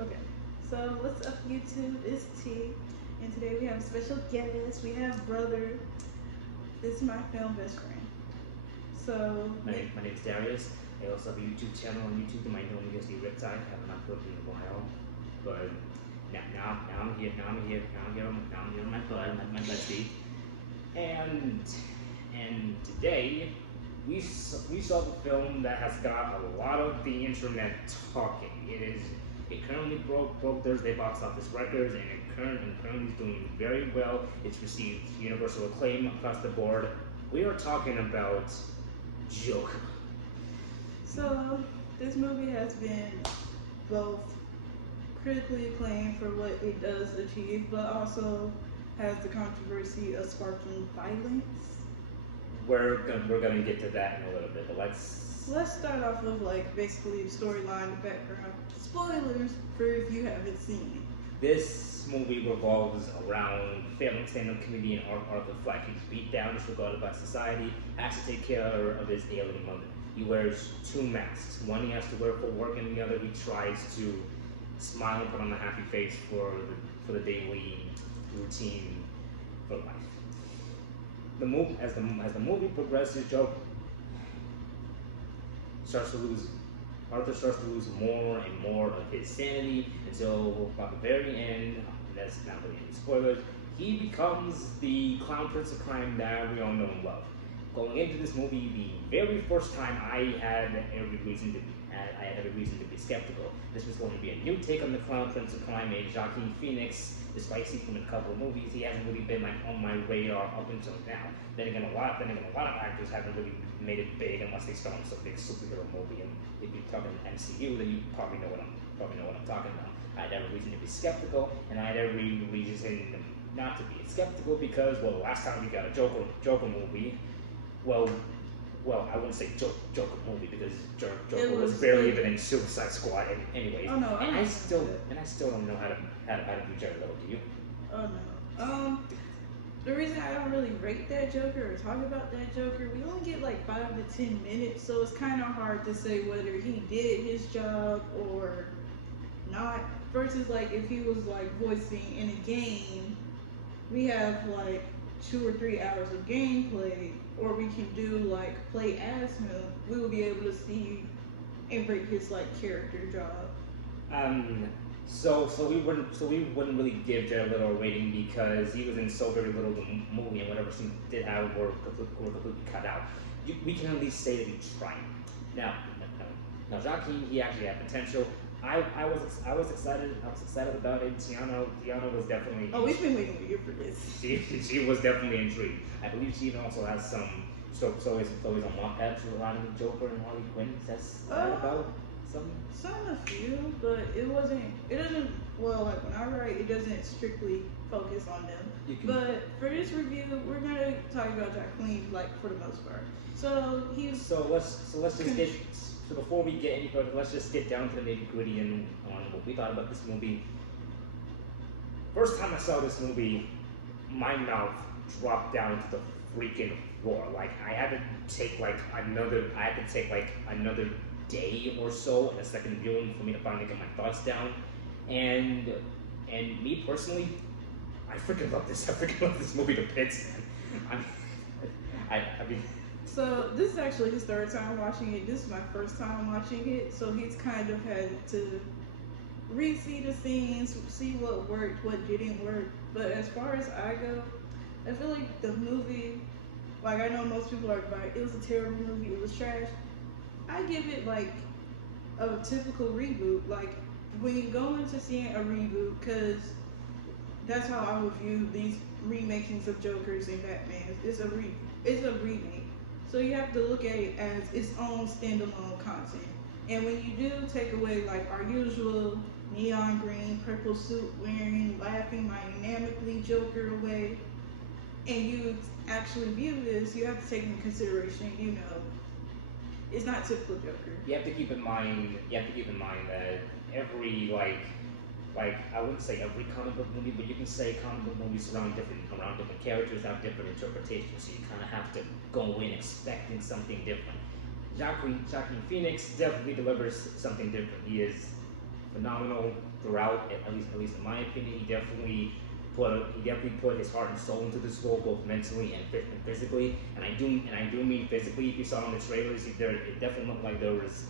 Okay, so what's up, YouTube? It's T, and today we have a special guest. We have brother. This is my film best friend. So, My name is Darius. I also have a YouTube channel on YouTube. You might know me as the Riptide. I haven't uploaded in a while, but now I'm here. Now I'm here on my butt, my butt. And today we saw the film that has got a lot of the internet talking. It currently broke Thursday box office records, and currently is doing very well. It's received universal acclaim across the board. We are talking about Joker. so this movie has been both critically acclaimed for what it does achieve, but also has the controversy of sparking violence. We're gonna get to that in a little bit, but Let's start off with like basically the storyline, the background. Spoilers for if you haven't seen this movie revolves around failing stand-up comedian Arthur Fleck. He's beat down, disregarded by society, has to take care of his ailing mother. He wears two masks. One he has to wear for work, and the other he tries to smile and put on a happy face for the daily routine for life. As the movie progresses, Joe starts to lose Arthur starts to lose more and more of his sanity until, by the very end, and that's not really any spoilers, he becomes the clown prince of crime that we all know and love. Going into this movie, the very first time, I had every reason to be skeptical. This was going to be a new take on the clown prince of crime, and Joaquin Phoenix. Despite seeing him in a couple of movies, he hasn't really been like on my radar up until now. Then again, a lot of actors haven't really made it big unless they star in some big superhero movie. And if you're talking MCU, then you probably know what I'm talking about. I had every reason to be skeptical, and I had every reason not to be skeptical because, well, last time we got a Joker movie, well, I wouldn't say Joker movie because Joker was barely even in Suicide Squad, anyways. Oh no, and I still don't know how to do Jared Leto. Do you? Oh no. The reason I don't really rate that Joker or talk about that Joker, we only get like 5 to 10 minutes, so it's kind of hard to say whether he did his job or not. Versus like if he was like voicing in a game, we have like 2 or 3 hours of gameplay, or we can do like play as him. We will be able to see and rate his like character job. So we wouldn't really give Jared Leto a rating because he was in so very little of the movie, and whatever scenes he did have were completely cut out. We can at least say that he tried. Now Joaquin, he actually had potential. I was excited. I was excited about it. Tiana was definitely. Oh, we've been waiting a year for this. She was definitely intrigued. I believe she even also has some stories on Wattpad surrounding the Joker and Harley Quinn. That's about some. A few, but it wasn't. It doesn't. Well, like when I write, it doesn't strictly focus on them. But for this review, we're gonna talk about Jacqueline, like for the most part. So he's. So let's just get. So before we get any further, let's just get down to the nitty gritty and on what we thought about this movie. First time I saw this movie, my mouth dropped down to the freaking floor. Like I had to take like another day or so in a second viewing for me to finally get my thoughts down. And me personally, I freaking love this. I freaking love this movie to bits, man. I mean. So this is actually his third time watching it. This is my first time watching it, so he's kind of had to re-see the scenes, see what worked, what didn't work. But as far as I go, I feel like the movie, like I know most people are like, it was a terrible movie, it was trash. I give it like a typical reboot. Like when you go into seeing a reboot, because that's how I would view these remakings of Jokers and Batman. It's a remake. So you have to look at it as its own standalone content. And when you do take away like our usual neon green, purple suit wearing, laughing dynamically Joker away, and you actually view this, you have to take into consideration, it's not typical Joker. You have to keep in mind that every I wouldn't say every comic book movie, but you can say comic book movies around different characters have different interpretations. So you kind of have to go in expecting something different. Joaquin Phoenix definitely delivers something different. He is phenomenal throughout. At least in my opinion, he definitely put his heart and soul into this role, both mentally and physically. And I do mean physically. If you saw in the trailers, it definitely looked like there was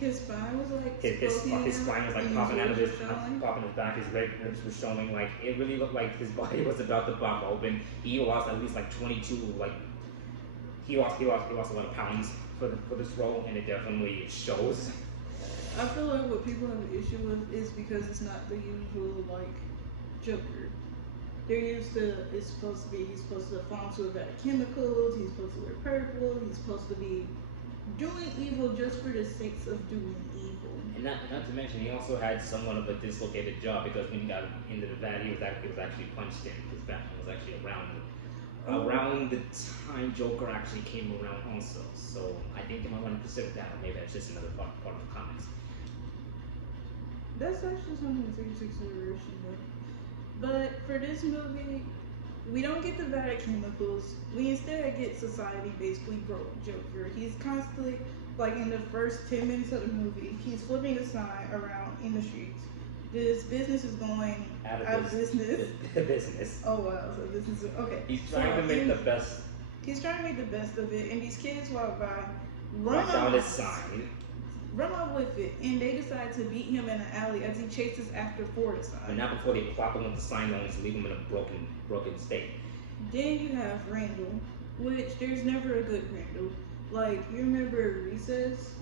His spine was like his spine was like and popping out of his ribs were showing. popping his back. His ribs were showing. Like it really looked like his body was about to pop open. He lost at least like 22. Like he lost a lot of pounds for this role, and it definitely shows. I feel like what people have an issue with is because it's not the usual like Joker. They're used to he's supposed to fall into a vat of chemicals, he's supposed to wear purple, he's supposed to be doing evil just for the sake of doing evil. And not to mention, he also had somewhat of a dislocated jaw because when he got into the vat, he was actually punched in. His Batman was actually around the time Joker actually came around also. So I think you might want to consider that, or maybe that's just another part of the comics. That's actually something to take into consideration though. But for this movie, we don't get the vat of chemicals. We instead get society basically broke Joker. He's constantly, like in the first 10 minutes of the movie, he's flipping a sign around in the streets. This business is going out of business. Business. Oh wow, so business is, okay. He's trying to make the best. He's trying to make the best of it, and these kids walk by, Run down his sign. run off with it, and they decide to beat him in an alley as he chases after for the sign. But not before they plop him with the sign on and leave him in a broken state. Then you have Randall, which there's never a good Randall. Like, you remember Recess?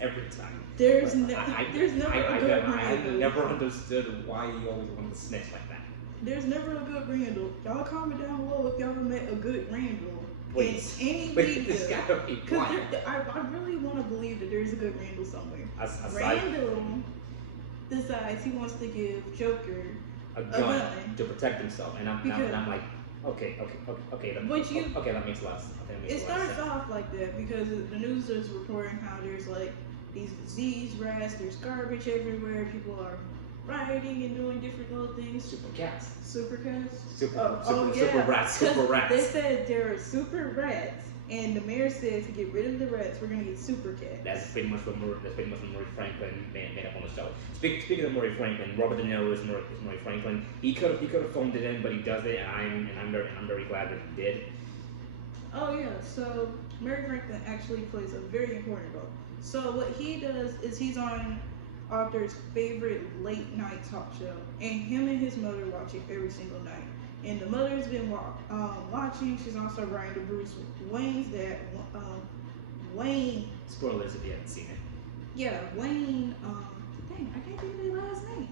Every time. There's But never I a good I Randall. never understood why he always wanted to snitch like that. There's never a good Randall. Y'all comment down below if y'all ever met a good Randall. Please. In any Wait, this media. gotta be Because quiet. I really want to believe that there's a good Randall somewhere. Aside Randall decides he wants to give Joker a gun. gun to protect himself, and I'm like, okay, that But you- okay, that makes a lot of sense. Okay, that makes It a lot of starts sense. off like that because the news is reporting how there's like these disease rats, there's garbage everywhere, people are rioting and doing different little things. Super cats. Super cats? Super Yeah. rats. Super 'Cause rats. They said there are super rats, and the mayor said to get rid of the rats, we're gonna get super cats. That's pretty much what Murray Franklin made up on the show. Speaking of Murray Franklin, Robert De Niro is Murray Franklin. He could have phoned it in, but he does it, and I'm very glad that he did. Oh yeah, so Murray Franklin actually plays a very important role. So what he does is he's on Arthur's favorite late night talk show, and him and his mother watch it every single night. And the mother's been watching. She's also writing to Bruce Wayne's dad. Wayne. Spoilers if you haven't seen it. Yeah, Wayne. Dang, I can't think of his last name.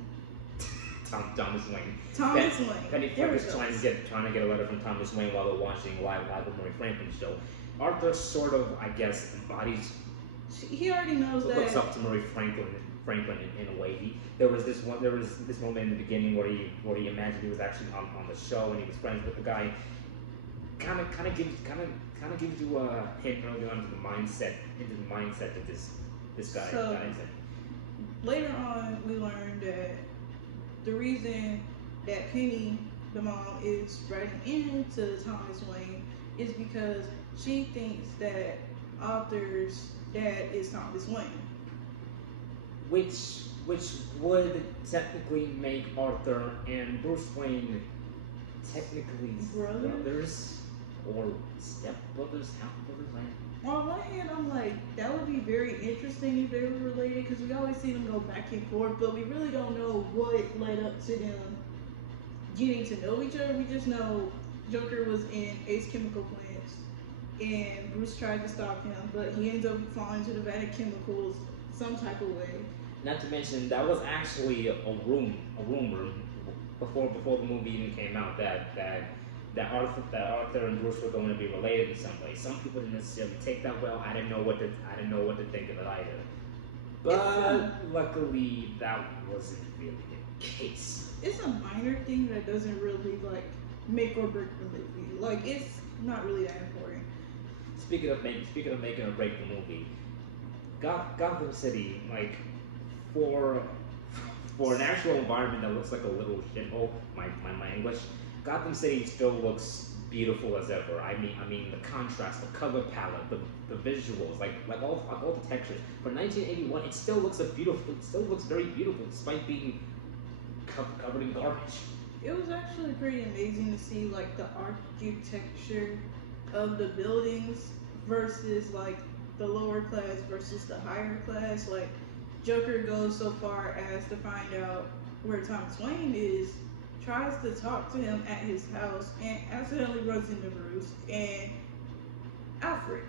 Thomas Wayne. Thomas Wayne. Penny There we Fleck is go. trying to get a letter from Thomas Wayne while they're watching live with Murray Franklin show. Arthur sort of, I guess, embodies, He already knows looks that. up to Murray Franklin in a way. There was this moment in the beginning where he imagined he was actually on the show and he was friends with the guy. Kind of gives you a hint early on into the mindset that this guy So- is in. Later on, we learned that the reason that Penny, the mom, is writing into Thomas Wayne is because she thinks that Arthur's dad is Thomas Wayne. Which would technically make Arthur and Bruce Wayne technically brothers or stepbrothers, half-brothers. On one hand, I'm like, that would be very interesting if they were related because we always see them go back and forth, but we really don't know what led up to them getting to know each other. We just know Joker was in Ace Chemical Plants and Bruce tried to stop him, but he ends up falling into the vat of chemicals some type of way. Not to mention that was actually a rumor before the movie even came out that Arthur and Bruce were going to be related in some way. Some people didn't necessarily take that well. I didn't know what to think of it either. But luckily, that wasn't really the case. It's a minor thing that doesn't really like make or break the movie. Like it's not really that important. Speaking of making or break the movie, Gotham City, like for an actual environment that looks like a little shithole, my English, Gotham City still looks beautiful as ever. I mean the contrast, the color palette, the visuals, like all the textures. For 1981, it still looks beautiful. It still looks very beautiful despite being covered in garbage. It was actually pretty amazing to see like the architecture of the buildings versus like the lower class versus the higher class. Like Joker goes so far as to find out where Thomas Wayne is, tries to talk to him at his house, and accidentally runs into Bruce and Alfred.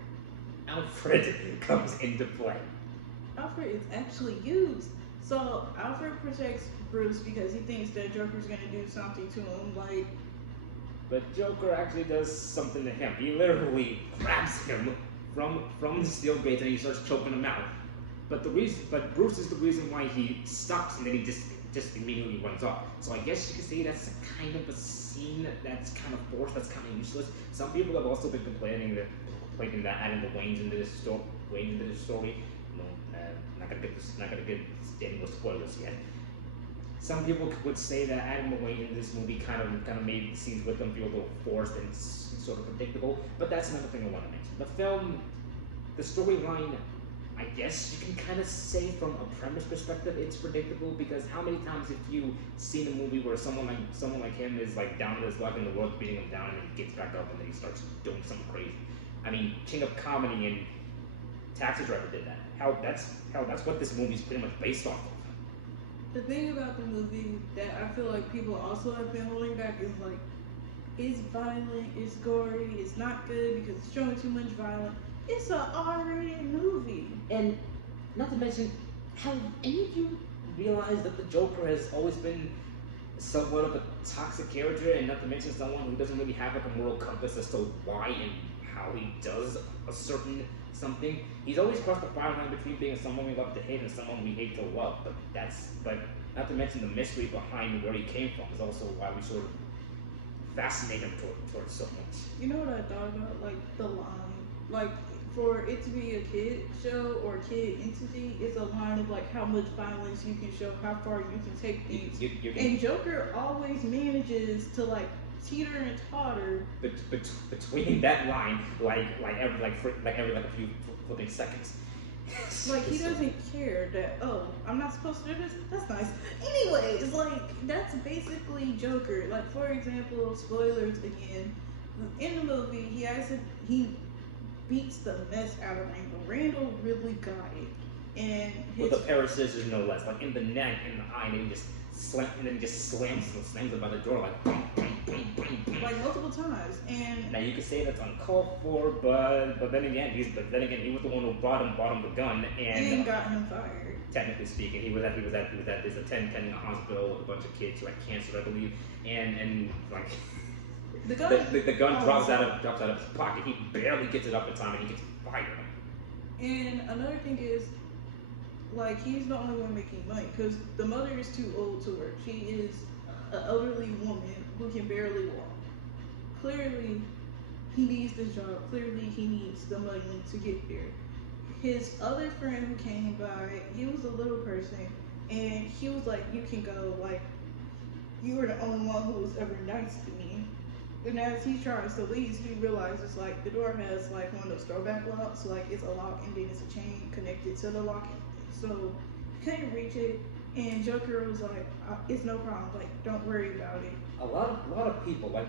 Alfred comes into play. Alfred is actually used. So Alfred protects Bruce because he thinks that Joker's gonna do something to him, like. But Joker actually does something to him. He literally grabs him from the steel gates and he starts choking him out. But Bruce is the reason why he stops and then he just immediately runs off. So I guess you could say that's kind of a scene that's kind of forced, that's kind of useless. Some people have also been complaining that adding the Waynes into this story. No, not gonna get any more spoilers yet. Some people would say that adding the Wayne in this movie kind of made scenes with them feel a little forced and sort of predictable. But that's another thing I want to mention. The film, the storyline, I guess you can kind of say from a premise perspective it's predictable, because how many times have you seen a movie where someone like him is like down to his luck and the world's beating him down and he gets back up and then he starts doing something crazy? I mean, King of Comedy and Taxi Driver did that. That's what this movie's pretty much based off of. The thing about the movie that I feel like people also have been holding back is like, it's violent, it's gory, it's not good because it's showing too much violence. It's an R-rated movie. And not to mention, have any of you realized that the Joker has always been somewhat of a toxic character, and not to mention someone who doesn't really have like a moral compass as to why and how he does a certain something? He's always crossed the fine line between being someone we love to hate and someone we hate to love. But not to mention the mystery behind where he came from is also why we sort of fascinate him towards so much. You know what I thought about? Like the line, like for it to be a kid show or kid entity, it's a line of like how much violence you can show, how far you can take things. And Joker always manages to like teeter and totter between that line, like every few flipping seconds. Like he doesn't care that, oh, I'm not supposed to do this. That's nice. Anyways, like that's basically Joker. Like for example, spoilers again. In the movie, he beats the mess out of Randall. Randall really got it, and with a pair of scissors, no less. Like in the neck, in the eye, and then he just slams it by the door like boom, boom, boom, boom, boom. Like multiple times. And now you could say that's uncalled for, but then again he was the one who brought him the gun and got him fired. Technically speaking, he was at this attending a hospital with a bunch of kids who had cancer, I believe, and like the gun drops out of his pocket. He barely gets it up in time and he gets fired. And another thing is, like, he's the only one making money because the mother is too old to work. She is an elderly woman who can barely walk. Clearly, he needs this job. Clearly, he needs the money to get there. His other friend who came by, he was a little person, and he was like, you can go, like, you were the only one who was ever nice to me. And as he tries to leave, he realizes, like, the door has, like, one of those throwback locks, like, it's a lock, and then it's a chain connected to the lock. So he couldn't reach it, and Joker was like, "It's no problem. Like, don't worry about it." A lot of people, like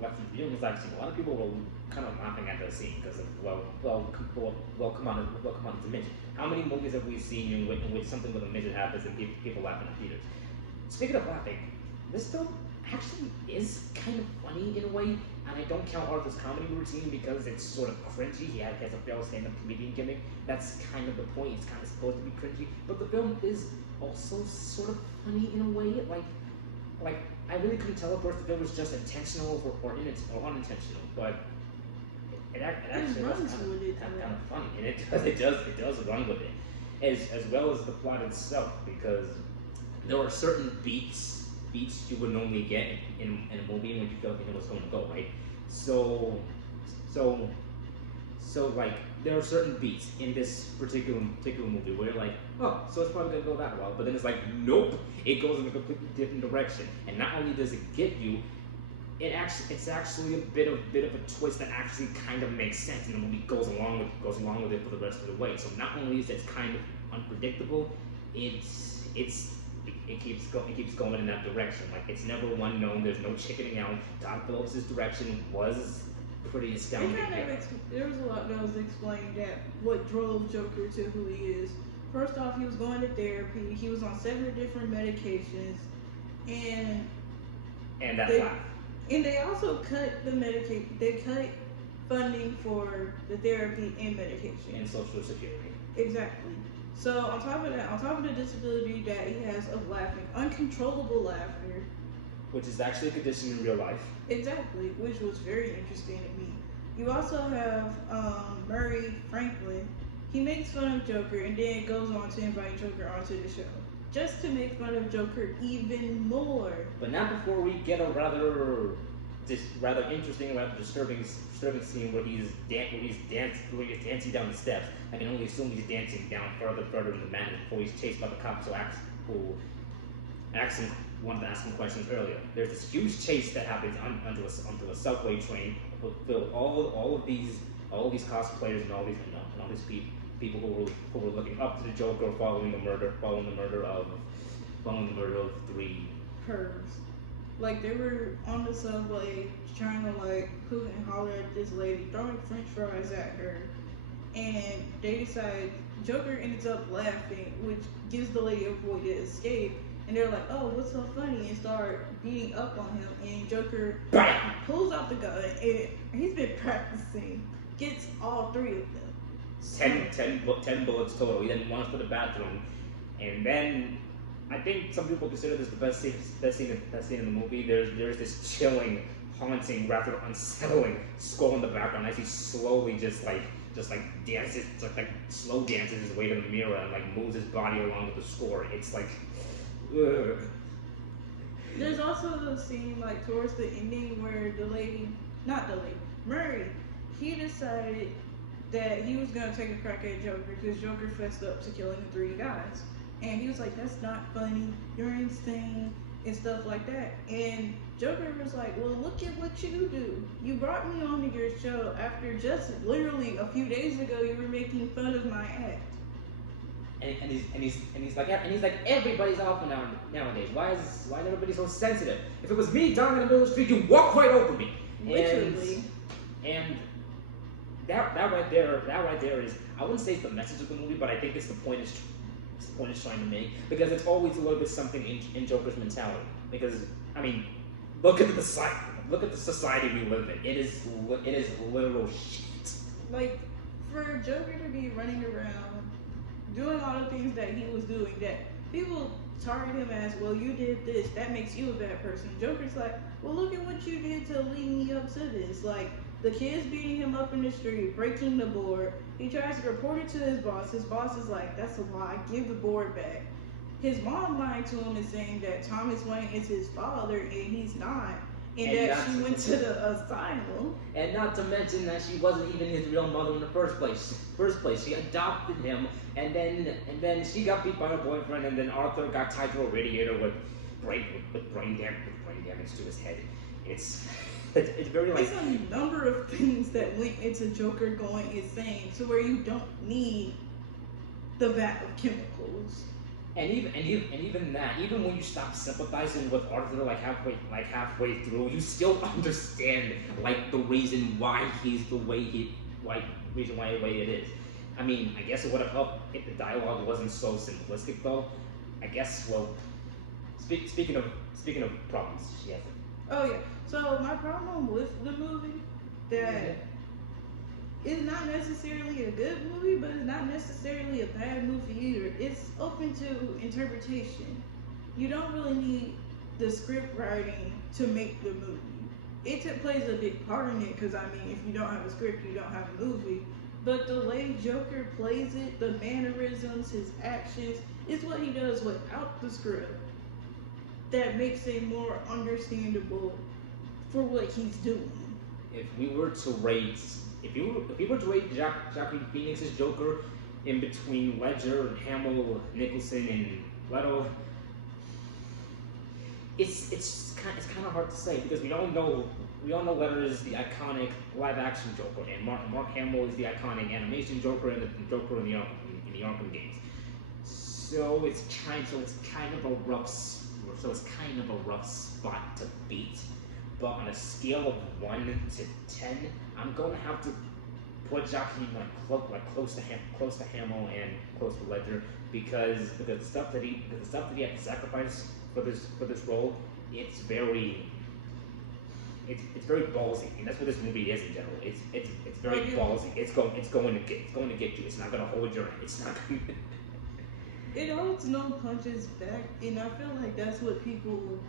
the viewers I've seen, a lot of people were kind of laughing at the scene because of come on to mention. How many movies have we seen in which something with a midget happens and people laughing in theaters? Speaking of laughing, this film actually is kind of funny in a way, and I don't count Arthur's comedy routine because it's sort of cringy. He has a failed stand-up comedian gimmick. That's kind of the point. It's kind of supposed to be cringy, but the film is also sort of funny in a way. Like I really couldn't tell at first if it was just intentional or unintentional, but it actually was kind of funny, and it does run with it, as well as the plot itself, because there are certain beats you would normally get in a movie in which you feel like you know what's going to go, right? So like there are certain beats in this particular movie where you're like, oh, so it's probably gonna go that well, but then it's like, nope, it goes in a completely different direction. And not only does it get you, it's actually a bit of a twist that actually kind of makes sense, and the movie goes along with it for the rest of the way. So not only is it kind of unpredictable, it keeps going in that direction. Like, it's never one known. There's no chickening out. Todd Phillips' direction was pretty astounding. There was a lot that was explained that what drove Joker to who he is. First off, he was going to therapy. He was on 7 different medications, and that they, laugh. and they also cut the medication. They cut funding for the therapy and medication And Social Security. Exactly. So on top of that, on top of the disability that he has of laughing, uncontrollable laughter, which is actually a condition in real life. Exactly, which was very interesting to me. You also have Murray Franklin. He makes fun of Joker and then goes on to invite Joker onto the show, just to make fun of Joker even more. But not before we get a rather interesting, rather disturbing scene where he's dancing down the steps. I can only assume he's dancing down further in the mansion before he's chased by the cops who wanted to ask him questions earlier. There's this huge chase that happens onto a subway train with all of these cosplayers and all these people who were looking up to the Joker following the murder of 3 pervs. Like, they were on the subway trying to like hoot and holler at this lady, throwing French fries at her, and they decide Joker ends up laughing, which gives the lady a void to escape. And they're like, "Oh, what's so funny?" and start beating up on him. And Joker pulls out the gun, and he's been practicing. Gets all 3 of them. 10 bullets total. He then runs to the bathroom, and then I think some people consider this the best scene in the movie. There's this chilling, haunting, rather unsettling score in the background as he slowly just like dances, like slow dances his way to the mirror and like moves his body along with the score. It's like, ugh. There's also the scene like towards the ending where Murray, he decided that he was gonna take a crack at Joker because Joker fessed up to killing the 3 guys. And he was like, "That's not funny, you're insane," and stuff like that. And Joker was like, "Well, look at what you do. You brought me onto your show after just literally a few days ago you were making fun of my act." And he's like everybody's awful nowadays. Why is everybody so sensitive? If it was me down in the middle of the street, you'd walk right over me. Literally. And that right there is, I wouldn't say it's the message of the movie, but I think it's the point it's trying to make, because it's always a little bit something in Joker's mentality. Because I mean, look at the society we live in. It is literal shit. Like, for Joker to be running around doing all the things that he was doing, that people target him as, "Well, you did this, that makes you a bad person." Joker's like, "Well, look at what you did to lead me up to this." Like, the kid's beating him up in the street, breaking the board. He tries to report it to his boss. His boss is like, "That's a lie, give the board back." His mom lied to him and saying that Thomas Wayne is his father and he's not. And that she went to the asylum. And not to mention that she wasn't even his real mother in the first place. She adopted him, and then she got beat by her boyfriend, and then Arthur got tied to a radiator with brain damage to his head. It's very like, it's a number of things that went into Joker going insane, to where you don't need the vat of chemicals. And even that, even when you stop sympathizing with Arthur halfway through, you still understand like the reason why he's the way it is. I mean, I guess it would have helped if the dialogue wasn't so simplistic, though. I guess. Well, speaking of problems, yes. Oh yeah. So my problem with the movie, that it's not necessarily a good movie, but it's not necessarily a bad movie either. It's open to interpretation. You don't really need the script writing to make the movie. It plays a big part in it, because I mean, if you don't have a script, you don't have a movie. But the way Joker plays it, the mannerisms, his actions, is what he does without the script that makes it more understandable for what he's doing. If we were to rate Joaquin Phoenix's Joker in between Ledger and Hamill, Nicholson and Leto, it's kind of hard to say because we all know Leonard is the iconic live action Joker, and Mark Hamill is the iconic animation Joker and the Joker in the Arkham games. So it's kind of a rough spot to beat. But on a scale of 1 to 10, I'm gonna have to put Joaquin close to Hamill and close to Ledger because the stuff that he had to sacrifice for this role, it's very ballsy, and that's what this movie is in general. It's very ballsy. It's going to get you. It's not gonna hold your. It's not. It holds no punches back, and I feel like that's what people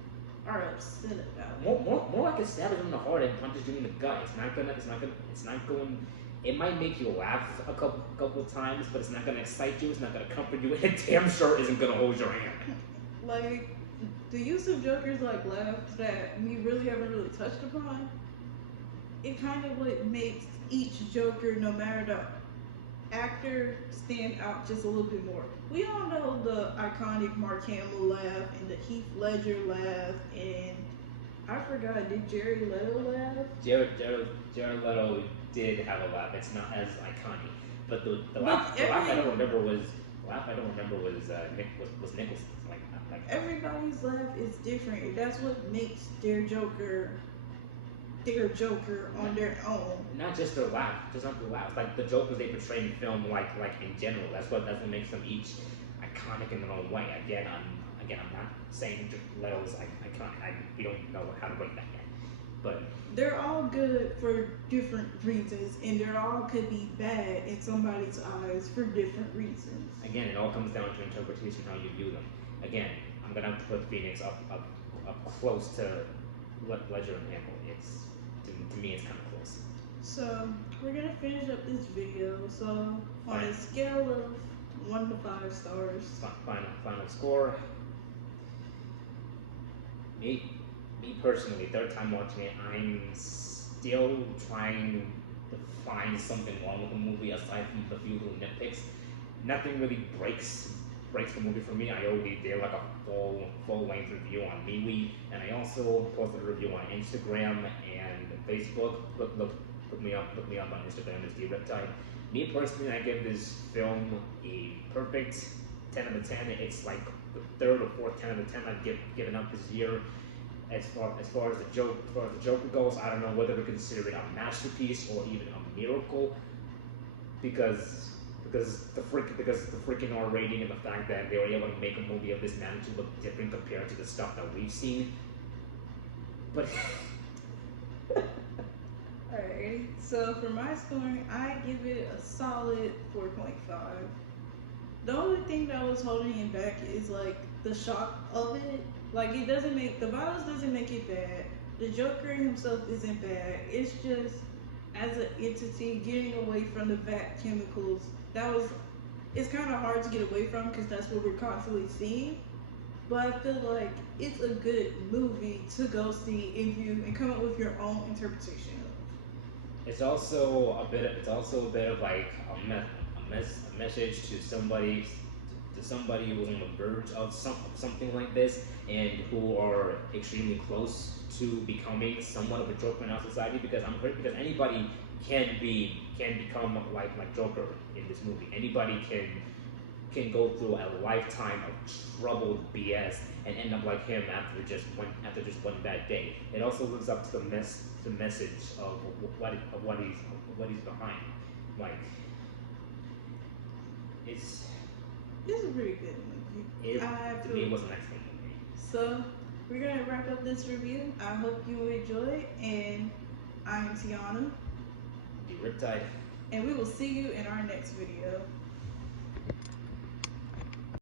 are upset about. More like it stabs you in the heart and punches you in the gut. It's not going. It might make you laugh a couple of times, but it's not gonna excite you. It's not gonna comfort you, and it damn sure isn't gonna hold your hand. Like the use of Joker's like laughs that we really haven't really touched upon. It kind of what makes each Joker, no matter the actor, stand out just a little bit more. We all know the iconic Mark Hamill laugh and the Heath Ledger laugh, and I forgot, did Jared Leto laugh? Jared Leto did have a laugh. It's not as iconic, but the laugh I don't remember was Nicholson's. Like everybody's laugh is different, and that's what makes their Joker on their own. Not just their laugh, just not their laugh. Like the Jokers they portray in film, like in general. That's what makes them each iconic in their own way. Again, I'm not saying Leto's iconic. We don't know how to rate that yet, but they're all good for different reasons, and they all could be bad in somebody's eyes for different reasons. Again, it all comes down to interpretation, how you view them. Again, I'm gonna have to put Phoenix up close to Ledger and Hamill. It's to me, it's kind of close. So we're gonna finish up this video. So on a scale of 1 to 5 stars. Final score. Me personally, third time watching it, I'm still trying to find something wrong with the movie aside from the few little nitpicks. Nothing really breaks the movie for me. I already did like a full length review on MeWe, and I also posted a review on Instagram and Facebook. Look me up on Instagram as The Riptide. Me personally, I give this film a perfect 10 out of 10. It's like the third or fourth 10 out of 10 I've given up this year. As far as the Joker goes, I don't know whether to consider it a masterpiece or even a miracle, because the freaking R rating and the fact that they were able to make a movie of this magnitude look different compared to the stuff that we've seen. But alright, so for my scoring, I give it a solid 4.5. The only thing that was holding it back is like the shock of it. Like the violence doesn't make it bad. The Joker himself isn't bad. It's just as an entity getting away from the vat chemicals. It's kind of hard to get away from because that's what we're constantly seeing. But I feel like it's a good movie to go see and come up with your own interpretation of. It's also a bit of like a message to somebody who's on the verge of something like this and who are extremely close to becoming somewhat of a Joker in our society. Because anybody can become like Joker in this movie. Anybody can go through a lifetime of troubled BS and end up like him after just one bad day. It also lives up to the message of what he's behind. Like it's a pretty good movie. To me, it was an excellent movie. So we're gonna wrap up this review. I hope you enjoyed, and I'm Tiana. The Riptide. And we will see you in our next video.